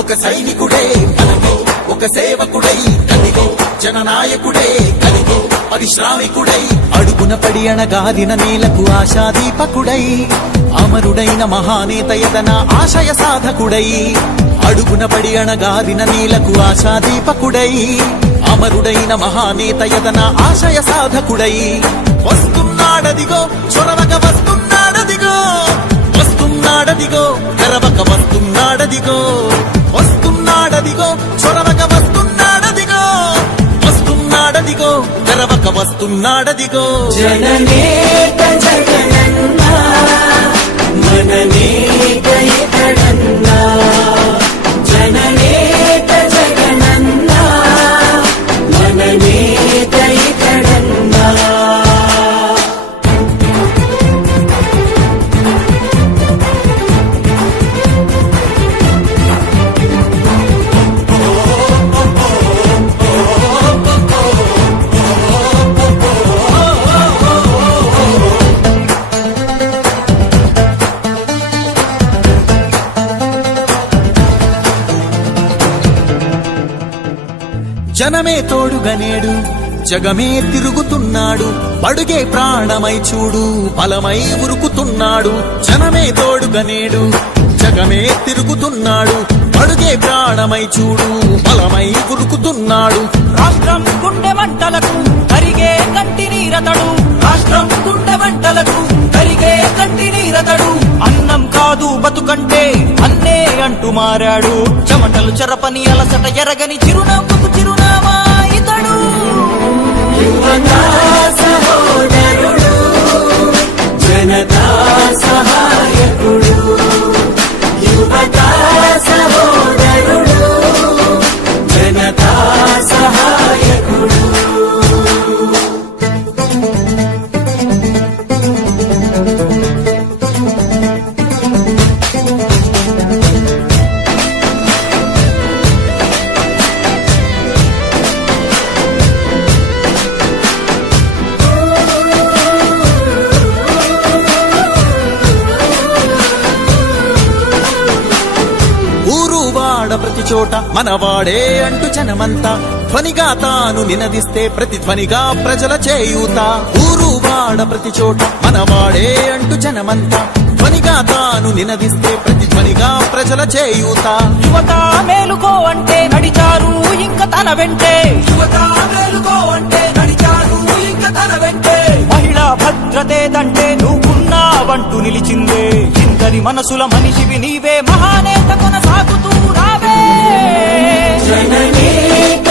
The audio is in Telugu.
ఒక సైనికుడే కదిగో, ఒక సేవకుడై కదిగో, జననాయకుడే కదిగో, పరిశ్రామికుడై అడుగున పడి అణగాదిన నేలకు ఆశాదీపకుడై అమరుడైన మహానేత యదన ఆశయ సాధకుడై అడుగున పడి అణగాదిన నేలకు ఆశాదీపకుడై అమరుడైన మహానేత యదన ఆశయ సాధకుడై వస్తున్నాడదిగో చొరవక వస్తున్నాడదిగో వస్తున్నాడదిగో తెరవక వస్తున్నాడదిగో వస్తున్నాడదిగో చొరవక వస్తున్నాడదిగో వస్తున్నాడదిగో తెరవక వస్తున్నాడదిగో జననేత జగనన్నా మననేత ఇతడన్నా జననేత జగనన్నా మననేత ఇతడన్నా జనమే తోడుగనేడు జగమే తిరుగుతున్నాడు బడుగే ప్రాణమై చూడు బలమై ఉరుకుతున్నాడు జనమే తోడుగనేడు జగమే తిరుగుతున్నాడు బడుగే ప్రాణమై చూడు బలమై ఉరుకుతున్నాడు రాష్ట్రం గుండె మంటలకు కరిగే కంటి నీరతడు రాష్ట్రం గుండె మంటలకు కరిగే కంటి నీరతడు అన్నం కాదు బతుకంటే అన్నే అంటూ మారాడు చెమటలు చెరపని అలసట ఎరగని చిరునవ్వుకు చిరునామా ఇతడు యువతా సహోదరుడు జనతా సహాయకుడు యువతా సహోదరుడు జనతా సహాయకుడు ప్రతి చోట మనవాడే అంటూ జనమంతా ధ్వనిగా తాను నినదిస్తే ప్రతిధ్వనిగా ప్రజల చేయూత ఊరు వాడ ప్రతి చోట మనవాడే అంటూ జనమంతా ధ్వనిగా తాను నినదిస్తే ప్రతిధ్వనిగా ప్రజల చేయూత యువత మేలుకో అంటే నడిచారు ఇంక తన వెంటే యువత మేలుకో అంటే నడిచారు ఇంక తన వెంటే మహిళా భద్రతేదంటే నువ్వున్నావంటూ నిలిచిందే ఇందరి మనసుల మనిషివి నీవే మహానేత కొనసాగుతూ రావే జననేత